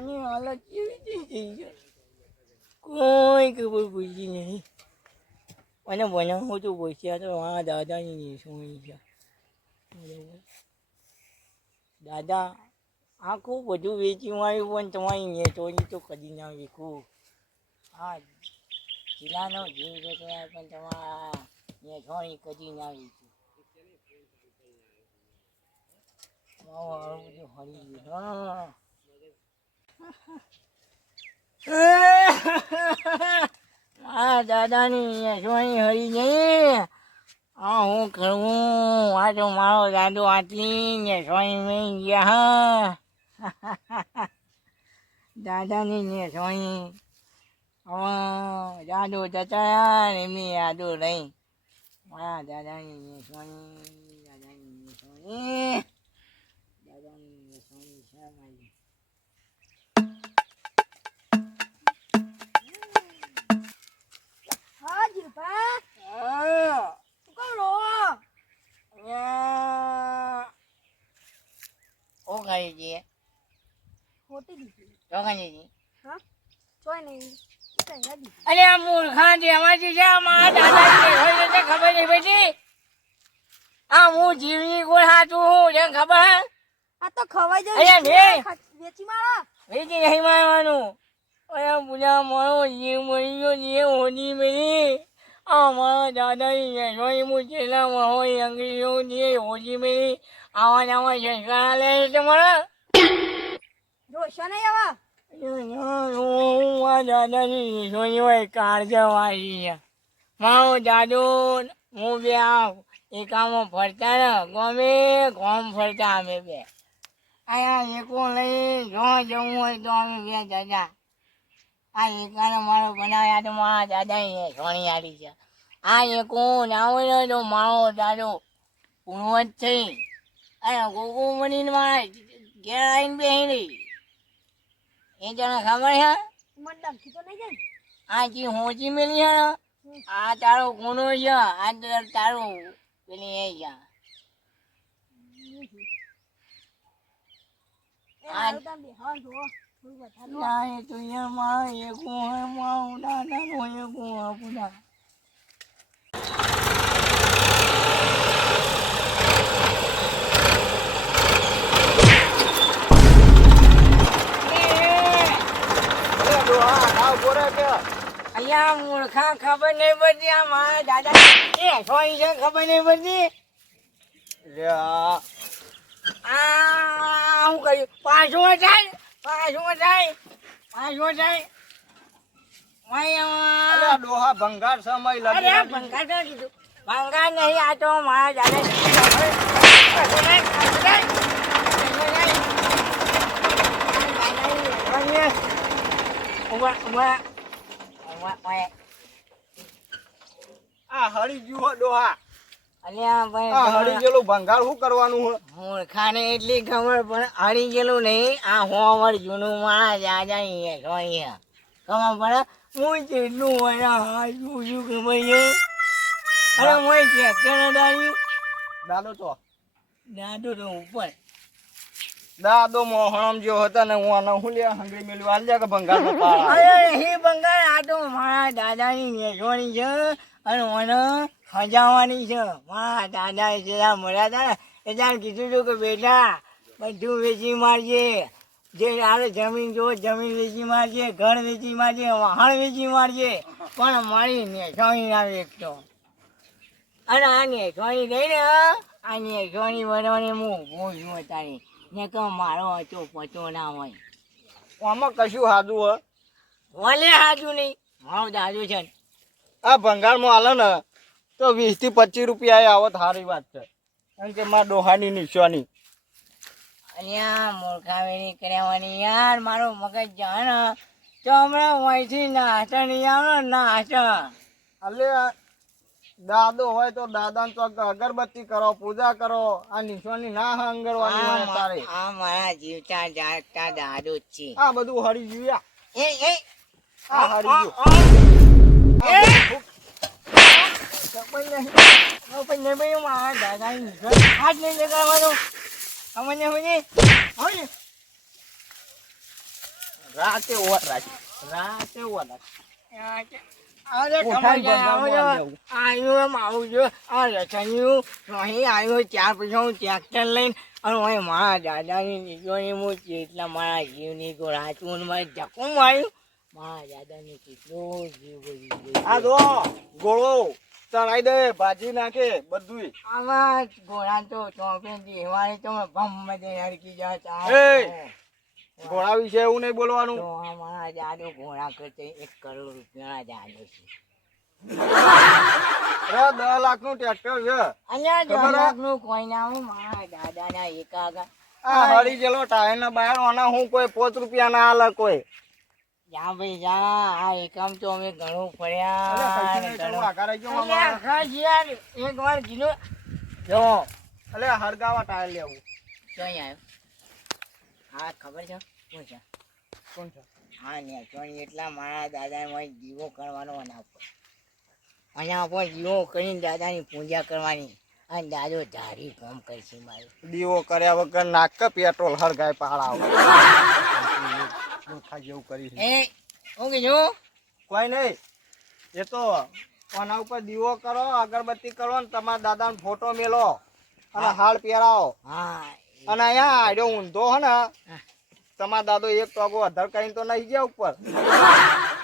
આની હાલત કેવી થઈ છે કોઈ ખબર પૂછી નહીં. અને બનાવું તો પૂછ્યા તો, હા, દાદાની સોઈ છે. દાદા આખું બધું વેચી માર્યું પણ તમારી નેટોની તો કદી ના વેચવું હા, જિલ્લાનો જીવ જતો પણ તમારા નેટોની કદી ના વેચવું ગયું. હા મારા દાદાની નેટોની હરી ગઈ. આ હું કરવું આ તો મારો દાદો આટલી ને સોઈ મેં ગયા હા. દાદાની ને સોઈ હવે દાદો જતા એમની યાદો રહી. મારા દાદાની ને દાદાની ને દાદાની ને સોઈ છે હા જીલપા હા શું કરો અહીંયા ઓ કરી દઈએ ખોટી દીધી તો કરી દઈએ હા જોઈ નહીં કઈ ના દીધી અરે આ મૂર્ખા જેમાંથી છે મારા દાદાજી છે ખબર નહીં પછી આ હું જીવની કોઈ સાચું હું છે ખબર આ તો ખવાઈ જાય વેચી મારા વેચી નહીં મારવાનું અરે પૂજા મારો જીવ મળી ગયો જે હોની મરી. આ મારા દાદાની છે મૂકેલા હોય અંગ્રેજો જે હોજી મરી. આવા નવા સંસ્કાર લે છે તમારા? જોશો નહીં આવા હું આ દાદાની સોય હોય કાળજાવાળી છે. મારો દાદો હું બે આવ. એકામાં ફરતા ને ગમે ગોમ ફરતા અમે બે. અહીંયા એકો લઈ જો જવું હોય તો અમે બે દાદા. આ એકાને મારો બનાવ્યા તો મારા દાદા સોણી આલી છે. આ એકો ના હોય ને તો મારો દાદો ગુણવત થઈ. અને ગોગો બનીને મારા ઘેર આવીને બેસી રહી એ તને ખબર છે? આ જે હોચી મેલી છે આ તારો ગુનો છે આ તાર- તારો પેલી એ છે. આ- હોય પૂરા અહીંયા મૂર્ખા ખબર નહીં પડતી આ. દાદા એ સોઈ ખબર નહીં પડતી આ શું કર્યું? પાછું જાય પાછું જાય પાછું જાય. અહીંયા ડોહા ભંગાર સમય અરે લાગી ભંગાર ક્યાં કીધું. ભંગાર નહીં આ તો મારા ઊભા. આ હળી ગયું ડોહા. હળી ગયેલું ભંગાર શું કરવાનું મૂર્ખાને એટલી ખબર પણ હરી ગયેલું નહીં. આ હોવર જૂનું માણસ દાદા અહીંયા ખબર પડે? હું જેટલું હોય હા શું ખબર છે? અરે હું ટ્રેક્ટર દાદો તો. દાદો તો ઉપર. દાદો મોહણમ જેવો હતો ને હું આને હું લે હંગરી મેલ્યું હાલ જા કે ભંગાર અરે હે બંગાળ આ તો મારા દાદાની નેસવાની છે. અને મને ખજાવાની છે. મા દાદા જેલા મળ્યા હતા ને એ ત્યારે કીધું હતું કે બેટા બધું વેચી મારજે. જે આરે જમીન જો જમીન વેચી મારજે ઘર વેચી મારજે વાહણ વેચી મારજે. પણ મારી નેસવાની ના વેચતો. અને આ નેસવાની ગઈ ને આ નેસવાની બનવાની હું ઊભો છું અત્યારે. ને કે મારો હતો પતો ના હોય. આમાં કશું સાધું હોય ભલે હાજુ નહીં. મારો દાદુ છે. આ ભંગારમાં હાલે ને તો વીસથી પચીસ રૂપિયા આવત સારી વાત છે. કારણ કે માં ડોહાની નિશાની. અહીંયા મૂર્ખાવેરી કરવાની યાર મારો મગજ જાણ. તો હમણાં વહીથી નાસ્તા નહીં આવે ને નાસ્તા એટલે દાદો હોય તો દાદાને ચોક અગરબત્તી કરો પૂજા કરો આ નિશાની ના હંગરવાની આ હોય મા- તારે. આ મારા જીવતા જાગતા દાદુ છે. આ બધું હરી જીવ્યા એ એ. આ હરી ગયું. આ, આ, એ આ બધું પણ નહીં હવે પણ નહીં ભાઈ મારા દાદાની નિશાની હાથ નહીં દેખાડવાનો અમને ને રાતે ઓર રાતે ઓર મારા દાદાની હું કેટલા મારા જીવની તો મારે ધક્કો માર્યું. મારા દાદાની કેટલો જીવ આ જો ગોળો. ચડાઈ દે ભાજી નાખે બધું આમાં ઘોડા તો ચોપે દેવાય તો ભમ દે હરકી જા ચા ઘોડા વિશે એવું નહીં બોલવાનું. તો અમારા દાદો ઘોડા કરતે એક કરોડ રૂપિયાના દાદો છે. દસ લાખનું ટ્રેક્ટર છે. અહીંયા હે? દલાકનું કોઈ ના મારા દાદાના એકાગા આ હરી જેલો ટાયર ના બહાર હું કોઈ પોચ રૂપિયા ના આલે કોઈ. જા ભાઈ જા. આ એકમ તો અમે ઘણું ફર્યા. એક વાર કીધું જો. અલે હરગાવા ટાયર લેવું. ક્યાં આવ્યો હા ખબર છે? શું છે? કોણ છે? હા ને ચોણી એટલા મારા દાદા જીવો કરવાનો આના ઉપર અહીંયા પણ જીવો કરીને દાદાની પૂજા કરવાની. અને દાદો ધારી કામ કરશે મારું. દીવો કર્યા વગર નાક પેટ્રોલ હરગાય પાડાવ. મૂર્ખા જેવું કરી એ હું કીધું? કોઈ નહીં. એ તો આના ઉપર દીવો કરો અગરબત્તી કરો ને તમારા દાદાનો ફોટો મેલો અને હાડ પહેરાવો. હા અને અહીંયા આડ્યો ઊંધો હે ને તમારા દાદો એક ટોગો અધર કરીને તો નહીં ગયા ઉપર.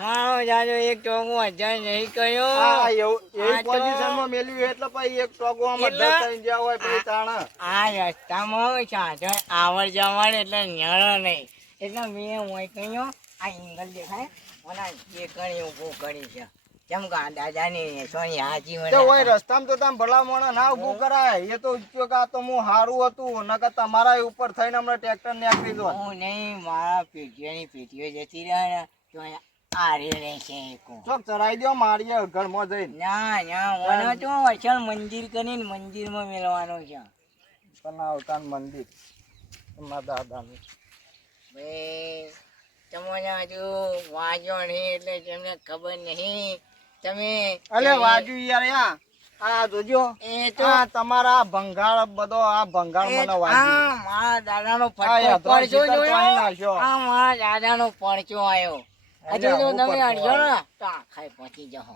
મારો દાદો એક ટોકું હજાર નહીં કર્યો. હા એવું પોઝિશનમાં મેલ્યું એટલે પછી એક ટોગો આમ અધર કરીને જ્યાં હોય પછી તાણે. આ રસ્તામાં સાધન આવર જવર એટલે ન્યારો નહીં. એટલે મેં હું કહ્યું આ એંગલ દેખાય. અને જે કરી ઊભું કરી છે. જેમ કે આ દાદાની સોની હાજી મને ઓય રસ્તામાં તો તમે ભલા મોણા ના ઊભું કરાય. એ તો ઉપયોગ આ તો હું હારું હતું. નકર તમારા ઉપર થઈને હમણાં ટ્રેક્ટર આપી દો હું નહીં મારા પેટીઓની પેટીઓ જતી રહે ને તો આ રે રહેશે ચોક ચડાઈ દો મારીએ ઘરમાં જઈને. ના ના મને તો અસલ મંદિર કરીને મંદિરમાં મેળવાનો છે. મંદિર. દાદાનું. ભાઈ તમને હજુ વાંચો નહીં એટલે તમને ખબર નહીં. તમે અલે વાજુ યાર યા. આ જોજો. એ તો આ તમારા ભંગાળ બધો આ ભંગાળ મને વાજુ આ મારા દાદાનો પડચો જોયો. આ મારા દાદાનો પડચો આવ્યો. હજુ તો તમે અડજો ને. આવ્યો. તો આખાય પહોંચી જહો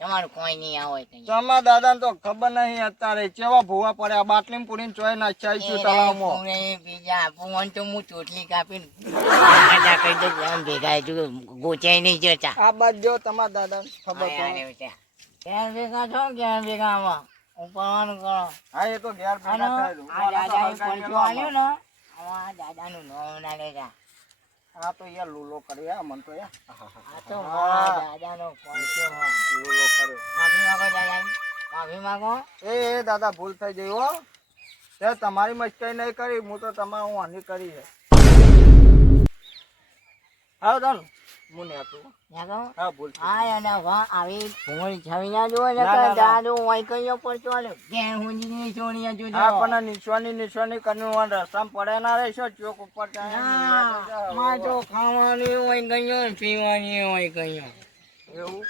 તમારું કોઈ નહીં આવે તમારા દાદા તો ખબર નહીં અત્યારે. કેવા ભૂવા પડ્યા? બાટલી પૂરીને ચોય નાખ્યા છું તળાવમાં. બીજા ભૂવન તો હું ચોટલી કાપીને કરી દઉં આમ ભેગા છું ગોચાઈ નહીં જતા. આ બાદ જો તમારા દાદા ખબર પડે. ક્યાં ભેગા છો? ક્યાં ભેગા આમાં? ઉપરવાનું કરો. હા એ તો ઘેર ભેગા થાય આ દાદાએ પડચો આલ્યો ને. આમાં દાદાનું નામ ના લેતા. હા તો યાર લૂલો કર્યા મન તો યાર. આ તો હા. દાદાનો પડચો હા. લૂલો કર્યો માફી માંગો દાદા માફી માંગો. એ એ દાદા ભૂલ થઈ ગઈ હો. તે તમારી મસ્કરી નહીં કરી હું તો તમારું હાની કરી છે. હા દાન હું ને હતું હા અને આવી ભૂંગળી છવી ના જોવે ને કે. દાદુ કયો ઘેર હા પણ હું રસ્તામાં પડે ના રહેશો ચોક ઉપર ના, માં તો ખાવાની હોય ગયો પીવાની હોય ગયો. એવું?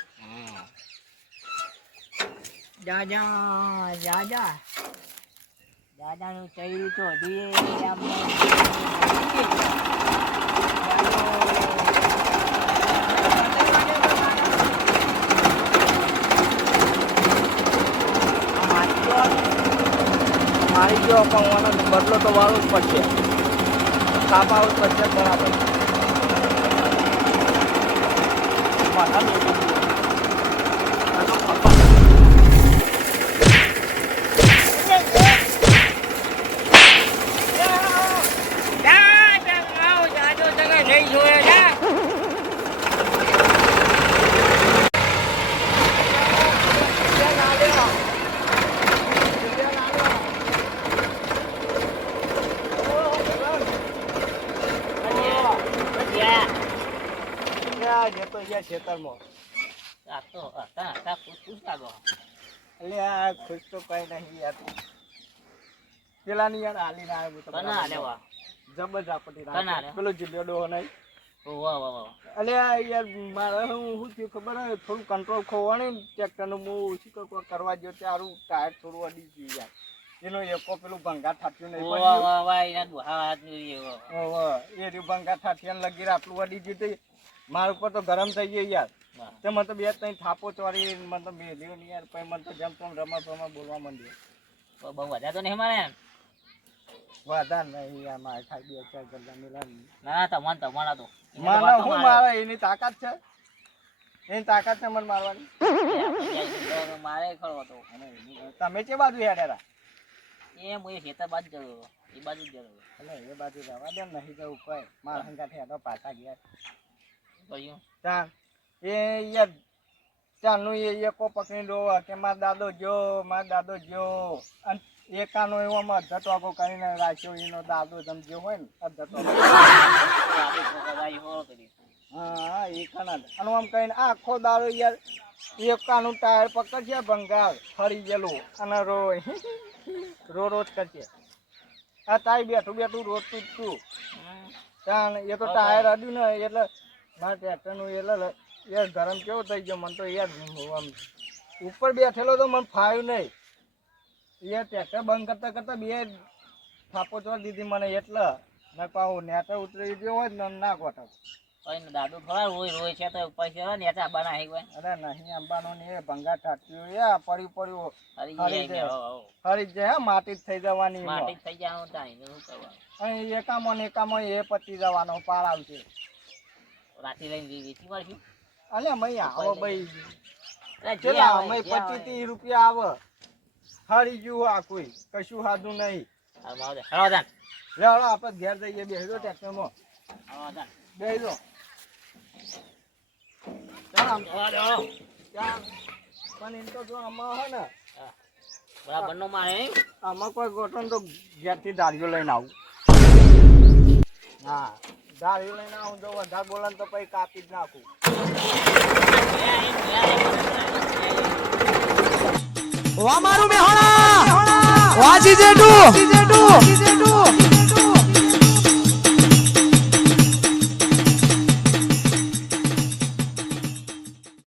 દાદા દાદા. દાદાનું તો હજી મને બદલો તો વાળવું જ પડશે. કાપાવો જ પડશે બરાબર નહીં નહીં જોયે જા ત્યાં જતો ગયા ખેતરમાં. આ તો હતા હતા પૂછ કાઢો એટલે આ ખુશ તો કઈ નહીં યાર. પેલાની યાર હાલી ના આવ્યું તો ના લેવા જબર ઝાપટી ના પેલો ડોહો નહીં. વાહ વાહ વાહ. અલે યાર મારે હું શું થયું ખબર હે થોડું કંટ્રોલ ખોવાણી ને ટ્રેક્ટરનું હું કોઈ કરવા ગયો તારું ટાયર થોડું અડી ગયું યાર. એનો એકો પેલું ભંગા થાટ્યું નહીં વાહ. વાહ વાહ એના ડોહા હાથ જોઈએ વાહ એ ભંગા લગી આટલું અડી ગયું મારા ઉપર તો ગરમ થઈ ગયો યાર. તે મને તો બે ત્રણ થાપો ચોરી મને તો મેલ્યો નહીં યાર પછી મને તો જેમ તેમ રમત રમત બોલવા માંડ્યો. તો બહુ વધારે તો નહીં મારે વધાર નહીં યાર મારે ખાઈ બે ચાર ગલ્લા મેલા ના તમાર તમારા તો. મારા હું મારે એની તાકાત છે? એની તાકાત છે મને મારવાની? મારે ખરો હતો. તમે કે બાજુ હેડેરા એ હું એ ખેતર બાજુ જતો એ બાજુ જ જતો એટલે એ બાજુ રવા દે નહીં તો ઉપર. મારા હંગાથે પાછા ગયા કહ્યું ચાલ. એ યાર ચાલનું એ એકો પકડી દો કે મારો દાદો જો મારો દાદો જો. અને એકાનો એવામાં અધટવાકો કરીને રાખ્યો એનો દાદો તમે જો હોય ને છોકરા હો એકાના. અને આમ કહીને આખો દાડો યાર એકાનું ટાયર પકડશે ભંગાર ફરી ગયેલું. અને રો રો રોજ કરશે. આ તાઈ બેઠું બેઠું રોજ તું તું કારણ એ તો ટાયર અડ્યું ને એટલે મારા ટ્રેક્ટરનું એટલે યાર ગરમ કેવો થઈ ગયો મને તો યાર આમ ઉપર બેઠેલો તો મને ફાયું નહીં. યાર ટ્રેક્ટર બંધ કરતાં કરતાં બે ફાપો ચોર દીધી મને એટલે. મેં પાછું નેટર ઉતરી ગયો હોય ને ના ગોઠવ કઈ દાદુ ખરા રોય રોય છે તો પૈસા નેતા બનાવી ગયો અરે નહીં અંબાનો ને ભંગા ઠાટ્યું એ પડ્યું પડ્યું. હરી હરી જાય જાય. હો, હો. ફરી જ જાય માટી જ થઈ જવાની માટી થઈ જવાનું શું કરવાનું. અહીં એકામો ને એકામો એ પતી જવાનો પાળ આવશે. રાતે લઈને વેચી મારશું અલે મય આવો ભાઈ. ચેલા આવે. પચીસ ત્રીસ રૂપિયા આવે. હળી ગયું આ કોઈ. કશું સાધું નહીં. હળો હળો આપણે ઘેર જઈએ. બેસી ટ્રેક્ટરમાં. હળો તાન. બેસી દો ચાલ આમ હળો દે, હળો. ચાલ પણ એમ તો જો આમાં હે ને બરાબર નો મારે આમાં કોઈ ગોઠવણ તો ઘેરથી દાળીઓ લઈને આવું. હા. દાળીઓ લઈને આવું જો વધારે બોલે ને તો પછી કાપી જ નાખું. વામારું મેહોણા વાજી જેટુ